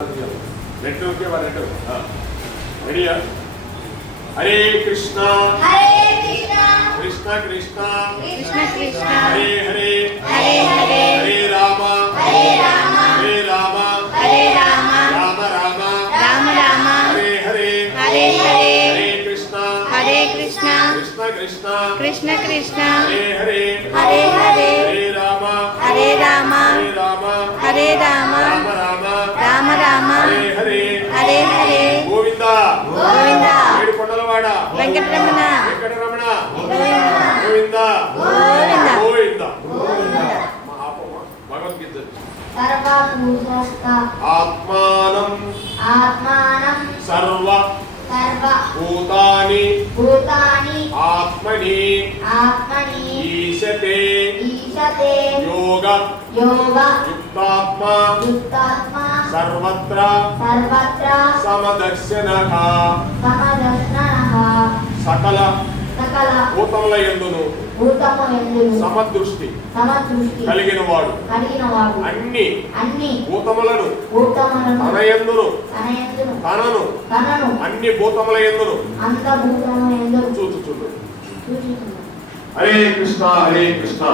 Red के बाद red ready है। हरे कृष्णा कृष्णा कृष्णा हरे हरे हरे राम हरे राम राम राम हरे हरे हरे कृष्णा कृष्णा कृष्णा हरे हरे हरे राम हरे राम राम राम हरे हरे हरे हरे गोविंदा गोविंदा కొండలవాడ వెంకటరమణ గోవిందా గోవిందా గోవిందా భగవద్గీత ఆత్మానం సర్వ భూతాని ఆత్మని ఈశతే యోగ యుక్తాత్మా సర్వత్ర సమదర్శనః సకల భూతముల యందును సమదృష్టి కలిగిన వాడు అన్ని భూతములను తన యందును తనను అన్ని భూతముల యందును చూచుచుండు. హరే కృష్ణ